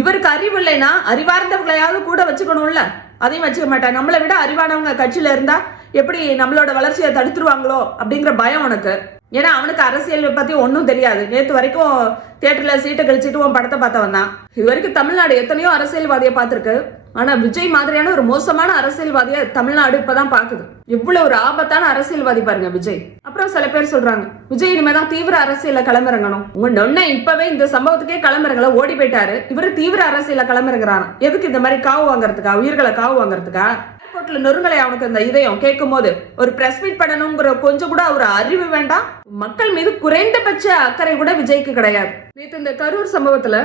இவருக்கு அறிவு இல்லைன்னா அறிவார்ந்தவங்களையாவது கூட வச்சுக்கணும்ல, அதையும் வச்சுக்க மாட்டாங்க. நம்மளை விட அறிவானவங்க கட்சியில இருந்தா எப்படி நம்மளோட வளர்ச்சியை தடுத்துருவாங்களோ அப்படிங்கிற பயம் உனக்கு. ஏன்னா அவனுக்கு அரசியல் பத்தி ஒன்னும் தெரியாது. நேத்து வரைக்கும் தியேட்டர்ல சீட்டை கழிச்சிட்டு உன் படத்தை பார்த்தவன் தான். இது வரைக்கும் தமிழ்நாடு எத்தனையோ அரசியல்வாதியை பார்த்திருக்கு. ஆனா விஜய் மாதிரியான ஒரு மோசமான அரசியல்வாதியை தமிழ்நாடு இப்பதான் பாக்குது. இவ்வளவு ஒரு ஆபத்தான அரசியல்வாதி பாருங்க விஜய். அப்புறம் சில பேர் சொல்றாங்க விஜய் இனிமேதான் தீவிர அரசியல களமிறங்கணும். உங்க நொன்ன இப்பவே இந்த சம்பவத்துக்கே களமிறங்கல, ஓடி போயிட்டாரு. இவரு தீவிர அரசியல களமிறங்குறாங்க. எதுக்கு இந்த மாதிரி காவு வாங்குறதுக்கா, உயிர்களை காவு வாங்குறதுக்கா? ஏர்போர்ட்ல நொறுங்கலை அவனுக்கு அந்த இதயம் கேட்கும் போது ஒரு பிரஸ் மீட் பண்ணணுங்கிற கொஞ்சம் கூட ஒரு அறிவு வேண்டாம். மக்கள் மீது குறைந்தபட்ச அக்கறை கூட விஜய்க்கு கிடையாது. நேற்று இந்த கரூர் சம்பவத்துல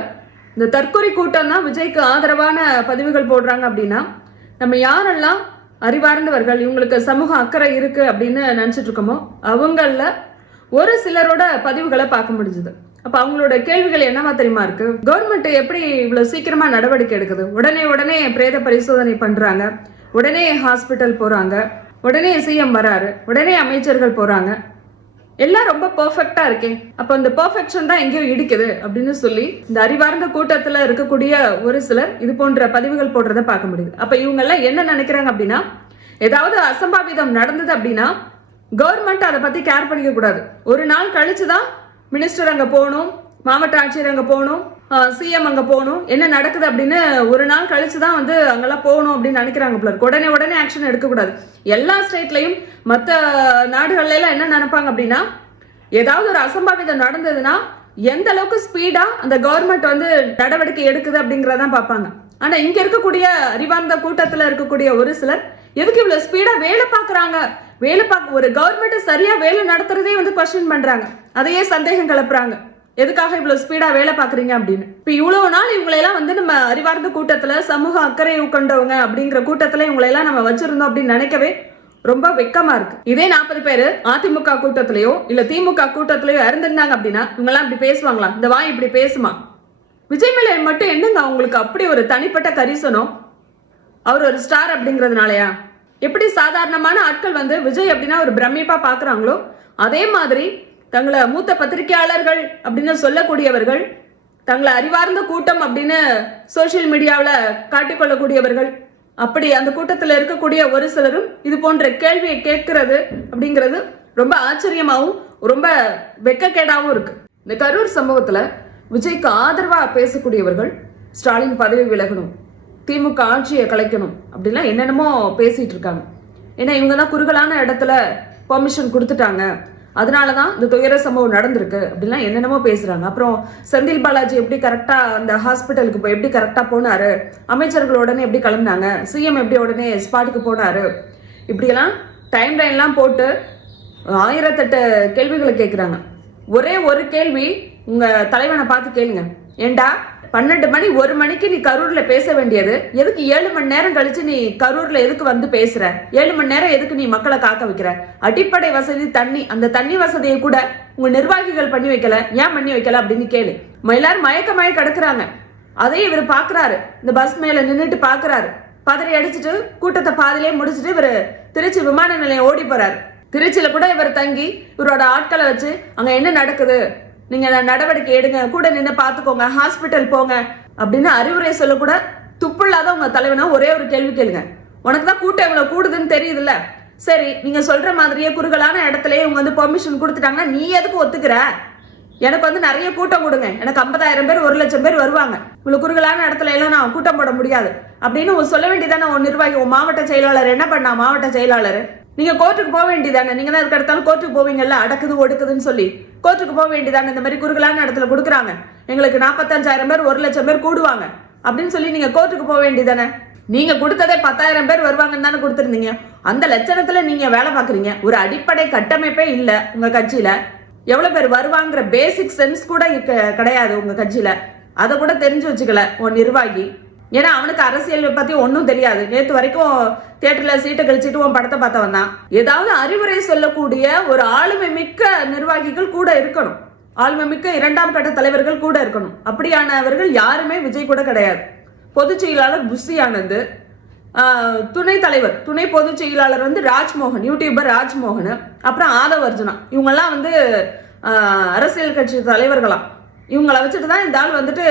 இந்த தற்கொலை கூட்டம் தான் விஜய்க்கு ஆதரவான பதிவுகள் போடுறாங்க அப்படின்னா, நம்ம யாரெல்லாம் அறிவார்ந்தவர்கள், இவங்களுக்கு சமூக அக்கறை இருக்கு அப்படின்னு நினைச்சிட்டு இருக்கோமோ அவங்கள ஒரு சிலரோட பதிவுகளை பார்க்க முடிஞ்சது. அப்ப அவங்களோட கேள்விகள் என்னவா தெரியுமா இருக்கு? கவர்மெண்ட் எப்படி இவ்வளவு சீக்கிரமா நடவடிக்கை எடுக்குது? உடனே பிரேத பரிசோதனை பண்றாங்க, உடனே ஹாஸ்பிட்டல் போறாங்க, உடனே சிஎம் வராரு, உடனே அமைச்சர்கள் போறாங்க, எல்லாம் ரொம்ப பெர்ஃபெக்டா இருக்கே. அப்ப அந்த பெர்ஃபெக்ஷன் தான் எங்கேயோ இடிக்குது அப்படின்னு சொல்லி இந்த அறிவார்ந்த கூட்டத்துல இருக்கக்கூடிய ஒரு சிலர் இது போன்ற பதிவுகள் போடுறத பார்க்க முடியுது. அப்ப இவங்க எல்லாம் என்ன நினைக்கிறாங்க அப்படின்னா, ஏதாவது அசம்பாவிதம் நடந்தது அப்படின்னா கவர்மெண்ட் அதை பத்தி கேர் பண்ணிக்க கூடாது. ஒரு நாள் கழிச்சுதான் மினிஸ்டர் அங்க போகணும், மாவட்ட ஆட்சியர் அங்க போகணும், சிஎம் அங்க போகணும், என்ன நடக்குது அப்படின்னு ஒரு நாள் கழிச்சுதான் வந்து அங்கெல்லாம் போகணும் அப்படின்னு நினைக்கிறாங்க போல. உடனே ஆக்ஷன் எடுக்கக்கூடாது. எல்லா ஸ்டேட்லயும் மற்ற நாடுகள்ல எல்லாம் என்ன நினைப்பாங்க அப்படின்னா, ஏதாவது ஒரு அசம்பாவிதம் நடந்ததுன்னா எந்த அளவுக்கு ஸ்பீடா அந்த கவர்மெண்ட் வந்து நடவடிக்கை எடுக்குது அப்படிங்கறதான் பார்ப்பாங்க. ஆனா இங்க இருக்கக்கூடிய அறிவார்ந்த கூட்டத்துல இருக்கக்கூடிய ஒரு சிலர் எதுக்கு இவ்வளவு ஸ்பீடா வேலை பார்க்கறாங்க, ஒரு கவர்மெண்ட் சரியா வேலை நடத்துறதே வந்து கொஸ்டின் பண்றாங்க, அதையே சந்தேகம் கிளப்புறாங்க. எதுக்காக இவ்வளவு ஸ்பீடா வேலை பாக்குறீங்க அப்படின்னு. இப்ப இவ்வளவு நாள் இவங்களெல்லாம் வந்து நம்ம அறிவார்ந்த கூட்டத்துல சமூக அக்கறை கொண்டவங்க அப்படிங்கிற கூட்டத்துல இவங்களெல்லாம் நம்ம வச்சிருந்தோம் அப்படின்னு நினைக்கவே ரொம்ப வெக்கமா இருக்கு. இதே 40 பேரு அதிமுக கூட்டத்திலயோ இல்ல திமுக கூட்டத்திலயோ இறந்திருந்தாங்க அப்படின்னா இவங்க எல்லாம் இப்படி பேசுவாங்களா? இந்த வாய் இப்படி பேசுமா? விஜய் மேல மட்டும் என்னங்க அவங்களுக்கு அப்படி ஒரு தனிப்பட்ட கரிசனம்? அவர் ஒரு ஸ்டார் அப்படிங்கறதுனாலயா? எப்படி சாதாரணமான ஆட்கள் வந்து விஜய் அப்படின்னா ஒரு பிரமிப்பா பாக்குறாங்களோ அதே மாதிரி தங்களை மூத்த பத்திரிகையாளர்கள் அப்படின்னு சொல்லக்கூடியவர்கள், தங்களை அறிவார்ந்த கூட்டம் அப்படின்னு சோசியல் மீடியாவில் காட்டிக்கொள்ளக்கூடியவர்கள், அப்படி அந்த கூட்டத்தில் இருக்கக்கூடிய ஒரு சிலரும் இது போன்ற கேள்வியை கேட்கிறது அப்படிங்கிறது ரொம்ப ஆச்சரியமாகவும் ரொம்ப வெக்கக்கேடாகவும் இருக்கு. இந்த கரூர் சம்பவத்துல விஜய்க்கு ஆதரவா பேசக்கூடியவர்கள் ஸ்டாலின் பதவி விலகணும், திமுக ஆட்சியை கலைக்கணும் அப்படிலாம் என்னென்னமோ பேசிட்டு இருக்காங்க. ஏன்னா இவங்க தான் குறுகலான இடத்துல பெர்மிஷன் கொடுத்துட்டாங்க, அதனாலதான் இந்த துயர சம்பவம் நடந்திருக்கு அப்படிலாம் என்னென்னமோ பேசுறாங்க. அப்புறம் செந்தில் பாலாஜி எப்படி கரெக்டா அந்த ஹாஸ்பிட்டலுக்கு போய் எப்படி கரெக்டா போனாரு, அமைச்சர்கள் உடனே எப்படி கிளம்பினாங்க, சிஎம் எப்படி உடனே ஸ்பாட்டுக்கு போனாரு, இப்படியெல்லாம் டைம் லைன்லாம் போட்டு 1008 கேள்விகளை கேட்குறாங்க. ஒரே ஒரு கேள்வி உங்க தலைவனை பார்த்து கேளுங்க, ஏண்டா 12 மணி 1 மணிக்கு நீ கரூர்ல பேச வேண்டியது எதுக்கு 7 மணி நேரம் கழிச்சு நீ கரூர்ல எதுக்கு வந்து பேசுற? 7 மணி நேரம் எதுக்கு நீ மக்களை காக்க வைக்கிற? அடிப்படை வசதி தண்ணி, அந்த தண்ணி வசதியை கூட உங்க நிர்வாகிகள் பண்ணி வைக்கல, ஏன் பண்ணி வைக்கல அப்படின்னு கேளு. எல்லாரும் மயக்க கிடக்குறாங்க, அதையும் இவர் பாக்குறாரு, இந்த பஸ் மேல நின்றுட்டு பாக்குறாரு, பதறி அடிச்சுட்டு கூட்டத்தை பாதிலே முடிச்சுட்டு இவர் திருச்சி விமான நிலையம் ஓடி போறாரு. திருச்சியில கூட இவர் தங்கி இவரோட ஆட்களை வச்சு அங்க என்ன நடக்குது, நீங்க நடவடிக்கை எடுங்க, கூட நின்று பாத்துக்கோங்க, ஹாஸ்பிட்டல் போங்க அப்படின்னு அறிவுரை சொல்ல கூட துப்புள்ளாத உங்க தலைவனா ஒரே ஒரு கேள்வி கேளுங்க. உனக்கு தான் கூட்டம் இவ்வளவு கூடுதுன்னு தெரியுதுல்ல, சரி நீங்க சொல்ற மாதிரியே குறுகலான இடத்துலயே இவங்க வந்து பெர்மிஷன் கொடுத்துட்டாங்கன்னா நீ எதுக்கு ஒத்துக்கிற? எனக்கு வந்து நிறைய கூட்டம் கொடுங்க, எனக்கு 50,000 பேர் 1,00,000 பேர் வருவாங்க, இவ்வளவு குறுகலான இடத்துல எல்லாம் நான் கூட்டம் போட முடியாது அப்படின்னு சொல்ல வேண்டியதானே உன் நிர்வாகி, உன் மாவட்ட செயலாளர் என்ன பண்ணா? மாவட்ட செயலாளர் நீங்க கோர்ட்டுக்கு போக வேண்டியதானே, நீங்க தான் அதுக்கு அடுத்தாலும் கோர்ட்டுக்கு போவீங்கல்ல, அடக்குது ஒடுக்குதுன்னு சொல்லி கோர்ட்டுக்கு போக வேண்டியதானே. இந்த மாதிரி குறுகலான இடத்துல கொடுக்குறாங்க, எங்களுக்கு 45,000 பேர் 1,00,000 பேர் கூடுவாங்க அப்படின்னு சொல்லி நீங்க கோர்ட்டுக்கு போக வேண்டியதானே. நீங்க கொடுத்ததே 10,000 பேர் வருவாங்கன்னு தானே கொடுத்துருந்தீங்க. அந்த லட்சணத்துல நீங்க வேலை பாக்குறீங்க. ஒரு அடிப்படை கட்டமைப்பே இல்ல உங்க கட்சியில. எவ்வளவு பேர் வருவாங்கிற பேசிக் சென்ஸ் கூட கிடையாது உங்க கட்சியில. அதை கூட தெரிஞ்சு வச்சுக்கல உன் நிர்வாகி. ஏன்னா அவனுக்கு அரசியல் பத்தி ஒன்னும் தெரியாது. நேற்று வரைக்கும் தியேட்டர்ல சீட்டை கழிச்சிட்டு உன் படத்தை பார்த்தவன் தான். ஏதாவது அறிவுரை சொல்லக்கூடிய ஒரு ஆளுமை மிக்க நிர்வாகிகள் கூட இருக்கணும், ஆளுமை மிக்க 2ஆம் கட்ட தலைவர்கள் கூட இருக்கணும். அப்படியானவர்கள் யாருமே விஜய் கூட கிடையாது. பொதுச் செயலாளர் புஷி ஆனந்த், துணை தலைவர் துணை பொதுச் செயலாளர் வந்து ராஜ்மோகன், யூடியூபர் ராஜ்மோகன், அப்புறம் ஆதவ் அர்ஜுனா, இவங்கெல்லாம் வந்து அரசியல் கட்சி தலைவர்களாம். இவங்களை வச்சுட்டு தான் இந்த ஆள் வந்துட்டு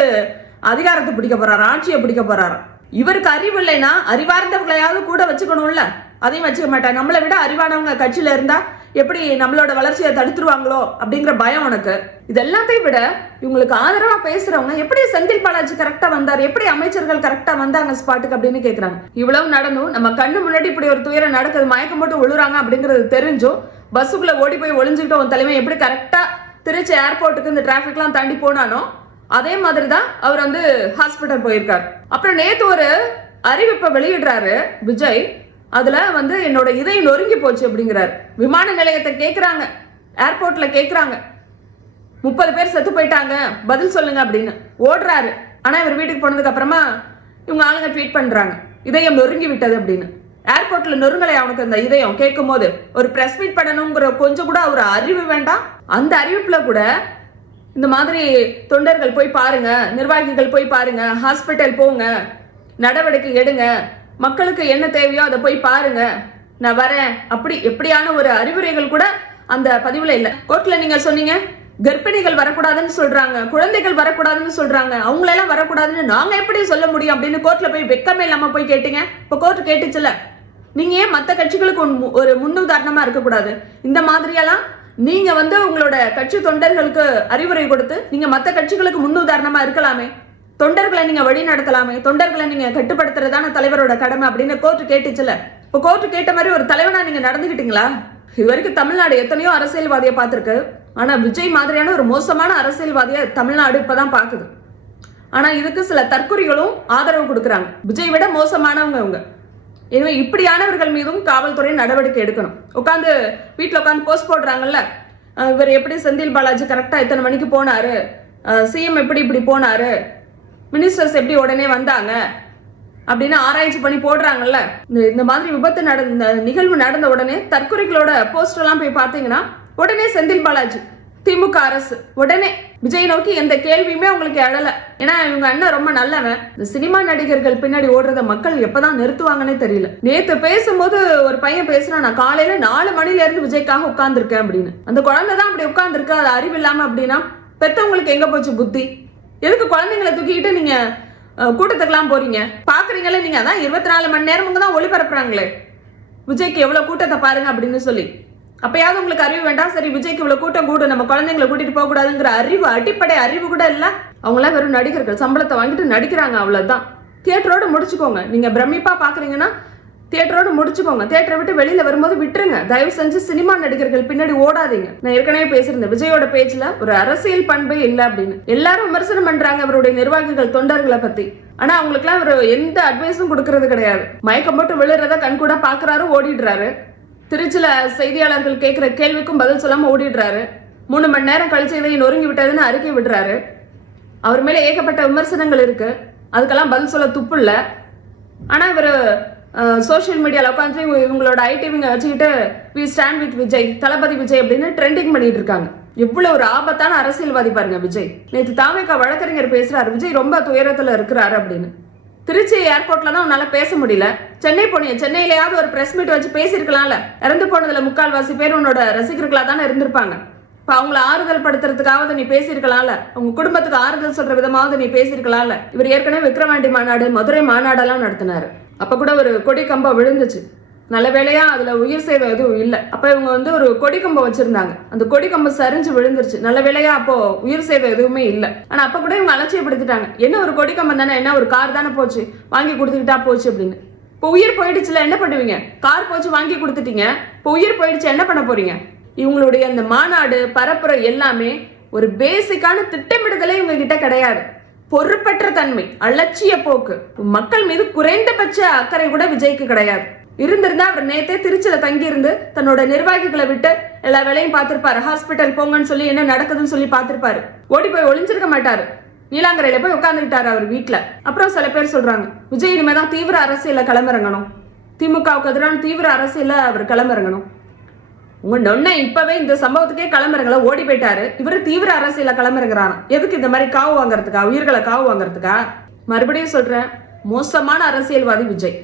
அதிகாரத்தை பிடிக்க போறாரு, ஆட்சியை பிடிக்க போறாரு. இவருக்கு அறிவு இல்லைன்னா அறிவார்ந்தவர்களையாவது கூட வச்சுக்கணும்ல, அதையும் வச்சுக்க மாட்டாங்க. நம்மளை விட அறிவானவங்க கட்சியில இருந்தா எப்படி நம்மளோட வளர்ச்சியை தடுத்துருவாங்களோ அப்படிங்கிற பயம் உனக்கு. இது எல்லாத்தையும் விட இவங்களுக்கு ஆதரவா பேசுறவங்க எப்படி செந்தில் பாலாஜி கரெக்டா வந்தாரு, எப்படி அமைச்சர்கள் கரெக்டா வந்தாங்க ஸ்பாட்டுக்கு அப்படின்னு கேக்குறாங்க. இவ்வளவு நடந்தும் நம்ம கண்ணு முன்னாடி இப்படி ஒரு துயரம் நடக்குது, மயக்கம் போட்டு விழுறாங்க அப்படிங்கிறது தெரிஞ்சும் பஸ்ஸுக்குள்ள ஓடி போய் ஒளிஞ்சுக்கிட்டு உன் தலைமை எப்படி கரெக்டா திருச்சி ஏர்போர்ட்டுக்கு இந்த டிராபிக்லாம் தாண்டி போனானோ அதே மாதிரி தான் அவர் வந்து ஹாஸ்பிட்டல் போயிருக்காரு. அப்புறம் நேத்து ஒரு அறிவிப்பை வெளியிடுறாரு விஜய். அதுல வந்து என்னோட இதயம் நொறுங்கி போச்சு அப்படிங்கிறாரு. விமான நிலையத்தை கேட்கிறாங்க, ஏர்போர்ட்ல கேட்கிறாங்க, 30 பேர் செத்து போயிட்டாங்க, பதில் சொல்லுங்க அப்படின்னு ஓடுறாரு. ஆனா இவர் வீட்டுக்கு போனதுக்கு அப்புறமா இவங்க ஆளுங்க ட்வீட் பண்றாங்க, இதயம் நொறுங்கி விட்டது அப்படின்னு. ஏர்போர்ட்ல நொறுங்கலை அவனுக்கு அந்த இதயம் கேட்கும் போது. ஒரு பிரஸ் மீட் பண்ணணுங்கிற கொஞ்சம் கூட ஒரு அறிவு வேண்டாம். அந்த அறிவிப்புல கூட இந்த மாதிரி தொண்டர்கள் போய் பாருங்க, நிர்வாகிகள் போய் பாருங்க, ஹாஸ்பிட்டல் போங்க, நடவடிக்கை எடுங்க, மக்களுக்கு என்ன தேவையோ அதை போய் பாருங்க, நான் வரேன், அப்படி எப்படியான ஒரு அறிவுரைகள் கூட அந்த பதிவுல இல்ல. கோர்ட்ல நீங்க சொன்னீங்க கர்ப்பிணிகள் வரக்கூடாதுன்னு சொல்றாங்க, குழந்தைகள் வரக்கூடாதுன்னு சொல்றாங்க, அவங்களெல்லாம் வரக்கூடாதுன்னு நாங்க எப்படி சொல்ல முடியும் அப்படின்னு கோர்ட்ல போய் வெக்கமே இல்லாம போய் கேட்டீங்க. இப்ப கோர்ட் கேட்டுச்சுல, நீங்க ஏன் மத்த கட்சிகளுக்கு ஒரு முன்னுதாரணமா இருக்கக்கூடாது? இந்த மாதிரியெல்லாம் நீங்க வந்து உங்களோட கட்சி தொண்டர்களுக்கு அறிவுரை கொடுத்து நீங்க மத்த கட்சிகளுக்கு முன்னுதாரணமா இருக்கலாமே, தொண்டர்களை நீங்க வழி நடத்தலாமே, தொண்டர்களை நீங்க கட்டுப்படுத்துறதான தலைவரோட கடமை அப்படின்னு கோர்ட் கேட்டுச்சுல. இப்போ கோர்ட் கேட்ட மாதிரி ஒரு தலைவனா நீங்க நடந்துகிட்டீங்களா? இது வரைக்கும் தமிழ்நாடு எத்தனையோ அரசியல்வாதியை பார்த்திருக்கு. ஆனா விஜய் மாதிரியான ஒரு மோசமான அரசியல்வாதியை தமிழ்நாடு இப்பதான் பாக்குது. ஆனா இதுக்கு சில தற்குறிகளும் ஆதரவு கொடுக்குறாங்க. விஜய் விட மோசமானவங்க அவங்க. எனவே இப்படியானவர்கள் மீதும் காவல்துறை நடவடிக்கை எடுக்கணும். உட்காந்து வீட்டுல உட்காந்து போஸ்ட் போடுறாங்கல்ல, இவர் எப்படி செந்தில் பாலாஜி கரெக்டா இத்தனை மணிக்கு போனாரு, சிஎம் எப்படி இப்படி போனாரு, மினிஸ்டர்ஸ் எப்படி உடனே வந்தாங்க அப்படின்னு ஆராய்ச்சி பண்ணி போடுறாங்கல்ல. இந்த மாதிரி விபத்து நடந்த நிகழ்வு நடந்த உடனே தற்கொலைகளோட போஸ்டர் எல்லாம் போய் பார்த்தீங்கன்னா உடனே செந்தில் பாலாஜி, திமுக அரசு, உடனே விஜய் நோக்கி எந்த கேள்வியுமே அவங்களுக்கு எழல. ஏன்னா இவங்க அண்ணன் ரொம்ப நல்லவன். இந்த சினிமா நடிகர்கள் பின்னாடி ஓடுறத மக்கள் எப்பதான் நிறுத்துவாங்கன்னே தெரியல. நேத்து பேசும்போது ஒரு பையன் பேசுறான், நான் காலையில 4 மணில இருந்து விஜய்க்காக உட்கார்ந்துருக்கேன் அப்படின்னு. அந்த குழந்தை தான் அப்படி உட்கார்ந்துருக்கு, அது அறிவு இல்லாம. அப்படின்னா பெத்தவங்களுக்கு எங்க போச்சு புத்தி? எதுக்கு குழந்தைங்களை தூக்கிட்டு நீங்க கூட்டத்துக்கெல்லாம் போறீங்க? பாக்குறீங்களே நீங்க, அதான் 24 மணி நேரம் தான் ஒளிபரப்புறாங்களே விஜய்க்கு எவ்வளவு கூட்டத்தை பாருங்க அப்படின்னு சொல்லி. அப்பயாவது உங்களுக்கு அறிவு வேண்டாம்? சரி, விஜய்க்கு இவ்வளவு கூட்டம் கூடும், நம்ம குழந்தைங்களை கூட்டிட்டு போக கூடாதுங்கிற அறிவு, அடிப்படை அறிவு கூட இல்ல. அவங்களாம் வெறும் நடிகர்கள், சம்பளத்தை வாங்கிட்டு நடிக்கிறாங்க, அவ்வளவுதான். தியேட்டரோட முடிச்சுக்கோங்க. நீங்க பிரமிப்பா பாக்குறீங்கன்னா தியேட்டரோட முடிச்சுக்கோங்க. தியேட்டரை விட்டு வெளியில வரும்போது விட்டுருங்க. தயவு செஞ்சு சினிமா நடிகர்கள் பின்னாடி ஓடாதீங்க. நான் ஏற்கனவே பேசியிருந்தேன், விஜயோட பேச்சுல ஒரு அரசியல் பண்பே இல்லை அப்படின்னு. எல்லாரும் விமர்சனம் பண்றாங்க அவருடைய நிர்வாகிகள் தொண்டர்களை பத்தி. ஆனா அவங்களுக்கு எல்லாம் அவர் எந்த அட்வைஸும் கொடுக்கறது கிடையாது. மயக்கம் போட்டு விழுறத கண் கூட பாக்குறாரு, ஓடிடுறாரு. திருச்சியில செய்தியாளர்கள் கேட்கிற கேள்விக்கும் பதில் சொல்லாம ஓடிடுறாரு. 3 மணி நேரம் கழிச்சு இதை நொறுங்கி விட்டதுன்னு அறிக்கை விடுறாரு. அவர் மேல ஏகப்பட்ட விமர்சனங்கள் இருக்கு, அதுக்கெல்லாம் பதில் சொல்ல துப்பு இல்ல. ஆனா இவர் சோசியல் மீடியால உட்காந்து இவங்களோட ஐடிவிங்க வச்சுக்கிட்டு வி ஸ்டாண்ட் வித் விஜய், தளபதி விஜய் அப்படின்னு ட்ரெண்டிங் பண்ணிட்டு இருக்காங்க. எவ்வளவு ஒரு ஆபத்தான அரசியல்வாதி பாருங்க விஜய். நேற்று தாவேகா வழக்கறிஞர் பேசுறாரு, விஜய் ரொம்ப துயரத்துல இருக்கிறாரு அப்படின்னு. திருச்சி ஏர்போர்ட்ல தான் உன்னால பேச முடியல. சென்னை போனிய, சென்னையிலேயாவது ஒரு பிரஸ் மீட் வச்சு பேசியிருக்கலாம்ல. இறந்து போனதுல 3/4 பேர் உன்னோட ரசிகர்களா தானே இருந்திருப்பாங்க. இப்ப அவங்களை ஆறுதல் படுத்துறதுக்காவது நீ பேசியிருக்கலாம்ல. உங்க குடும்பத்துக்கு ஆறுதல் சொல்ற விதமாவது நீ பேசியிருக்கலாம்ல. இவர் ஏற்கனவே விக்கிரவாண்டி மாநாடு, மதுரை மாநாடெல்லாம் நடத்தினாரு. அப்ப கூட ஒரு கொடி கம்பம் விழுந்துச்சு. நல்ல வேளையா அதுல உயிர் சேதம் எதுவும் இல்லை. அப்ப இவங்க வந்து ஒரு கொடி கம்பம் வச்சிருந்தாங்க, அந்த கொடி கம்பம் சரிஞ்சு விழுந்துருச்சு. நல்ல வேளையா அப்போ உயிர் சேதம் எதுவுமே இல்லை. ஆனா அப்ப கூட இவங்க அலட்சியப்படுத்திட்டாங்க. என்ன ஒரு கொடி கம்பம் தானே, என்ன ஒரு கார் தானே போச்சு, வாங்கி கொடுத்துக்கிட்டா போச்சு அப்படின்னு. இப்போ உயிர் போயிடுச்சுல, என்ன பண்ணுவீங்க? கார் போச்சு, வாங்கி கொடுத்துட்டீங்க. இப்போ உயிர் போயிடுச்சு, என்ன பண்ண போறீங்க? இவங்களுடைய அந்த மாநாடு பரப்புரை எல்லாமே ஒரு பேசிக்கான திட்டமிடுதலே இவங்க கிட்ட கிடையாது. பொறுப்பற்ற தன்மை, அலட்சிய போக்கு, மக்கள் மீது குறைந்தபட்ச அக்கறை கூட விஜய்க்கு கிடையாது. இருந்திருந்தா அவர் நேத்தே திருச்சியில தங்கி இருந்து தன்னோட நிர்வாகிகளை விட்டு எல்லா வேலையும் பார்த்திருப்பாரு. ஹாஸ்பிட்டல் போங்கன்னு சொல்லி என்ன நடக்குதுன்னு சொல்லி பார்த்திருப்பாரு. ஓடி போய் ஒளிஞ்சிருக்க மாட்டாரு. நீலாங்கரையில போய் உட்கார்ந்துக்கிட்டாரு அவர் வீட்டுல. அப்புறம் சில பேர் சொல்றாங்க, விஜய் இனிமேதான் தீவிர அரசியல களமிறங்கணும், திமுகவுக்கு எதிரான தீவிர அரசியல அவர் களமிறங்கணும். உங்க நொன்ன இப்பவே இந்த சம்பவத்துக்கே களமிறங்கல, ஓடி போயிட்டாரு. இவரு தீவிர அரசியல களமிறங்குறாரு. எதுக்கு இந்த மாதிரி காவு வாங்கறதுக்கா, உயிர்களை காவு வாங்கறதுக்கா? மறுபடியும் சொல்றேன், மோசமான அரசியல்வாதி விஜய்.